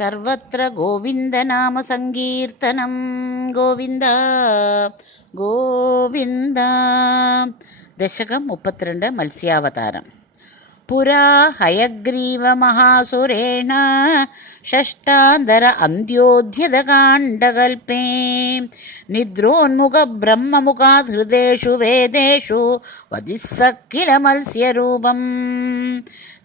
സർവത്ര ഗോവിന്ദനാമസങ്കീർത്തനം. ഗോവിന്ദ ഗോവിന്ദ. ദശകം 32. മത്സ്യാവതാരം. പുരാ ഹയഗ്രീവമഹാസുരേണ ഷഷ്ടാന്തര അന്ത്യോദ്യതകാണ്ഡകൽപേ നിദ്രോന്മുഖബ്രഹ്മമുഖാത് ഹൃദേഷു വേദേഷു വദിസ്സ കില മത്സ്യരൂപം.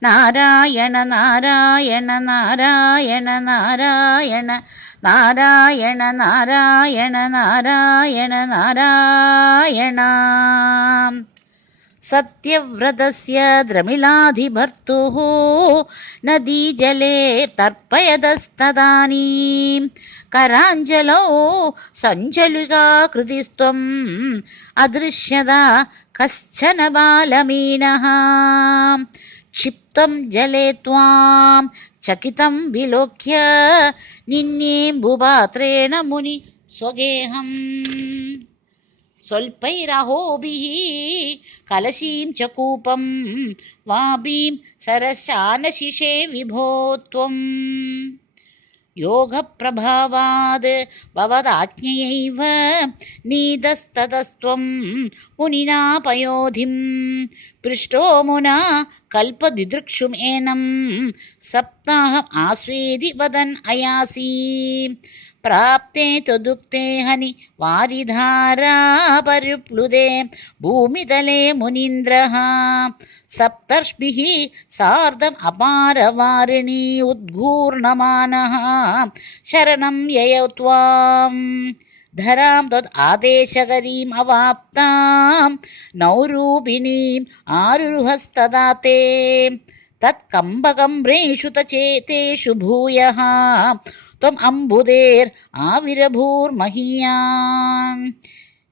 നാരായണ നാരായണ നാരായണ നാരായണ നാരായണ നാരായണ നാരായണ നാരായണ. സത്യവ്രതസ്യ ദ്രമിളാധിഭർത്തുഃ നദീജലേ തർപ്പയതസ്തദാനീം കരാഞ്ജലൗ സഞ്ജലികാകൃതിസ്ത്വം അദൃശ്യത കശ്ചന ബാലമീനഃ. ക്ഷിപ്തം ജലേ ത്വാം ചകിതം വിലോക്യ നിന്നേംബുപാത്ರೇಣ മുനി സ്വഗേഹം. സ്വൽപൈരഹോഭിः കലശീം ച കൂപം വാപീം സരസാനശിഷേ വിഭോ ത്വം. യോഗപ്രഭാവാത് ഭവദാജ്ഞയൈവ നീതസ്തതസ്ത്വം മുനിനാ പയോധിം പൃഷ്ടോ മുനാ കൽപദിദൃക്ഷുമേനം സപ്താഹം ആസ്വേദി വദൻ അയാസി. പ്രാപ്തേ ത്വദുക്തേ ഹനി വാരിധാരാ പരിപ്ലുതേ ഭൂമിതലേ മുനീന്ദ്രഃ. സപ്തർഷിഭിः സാർദ്ധം അപാരവാരിണീ ഉദ്ഘൂർണമാനഃ ശരണം യയൗ ത്വാം. ധരാം ത്വദ് ആദേശകരീം അവാപ്താം നൗരൂപിണീം ആരുരുഹസ്തദാ തേ തത്കമ്പകമ്പ്രേഷു തചേതേഷു ഭൂയഃ ത്വം അംബുധേർ ആവിരഭൂർമഹീയാൻ.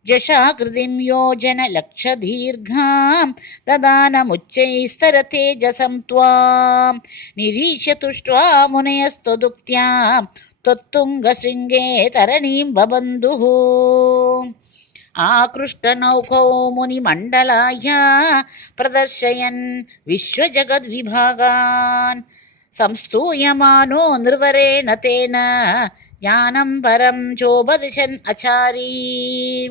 ജഷാകൃതിം യോജന ലക്ഷദീർഘാം ദദാനമുಚ್ಚൈസ്തരതേജസം ത്വാം നിരീക്ഷ്യ തുഷ്ട്വാ മുനയസ്ത്വദുക്ത്യാ ത്വത്തുംഗശൃംഗേ തരണീം ബബന്ധുഃ. ആകൃഷ്ടനൗകൗ മുനിമണ്ഡലായ പ്രദർശയൻ വിശ്വജഗദ്വിഭാഗാൻ സംസ്തൂയമാനോ നിർവരേണ തേന ജ്ഞാനം പരം ചോപദിശൻ അചാരീ.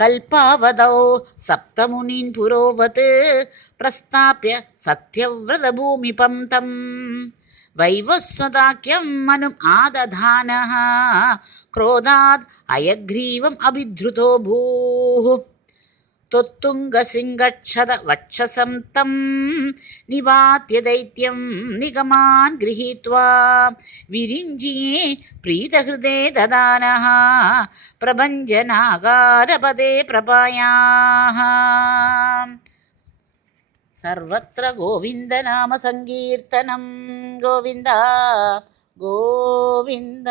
കൽപ്പാവതൗ സപ്തമുനീൻ പുരോവത് പ്രസ്ഥാപ്യ സത്യവ്രതഭൂമിപം തം വൈവസ്വതാക്യം മനും ആദധാനഃ ക്രോധാത് ഹയഗ്രീവം അഭിധൃതോ ഭൂഃ. ത്വത്തുംഗശൃംഗക്ഷത വക്ഷസം തം നിവാത്യ ദൈത്യം നിഗമാൻ ഗൃഹീത്വാ വിരിഞ്ജിയേ പ്രീതഹൃദേ ദദാനഃ പ്രഭഞ്ജനാകാരപദേ പ്രപായാഃ. സർവത്ര ഗോവിന്ദനാമസങ്കീർത്തനം. ഗോവിന്ദ ഗോവിന്ദ.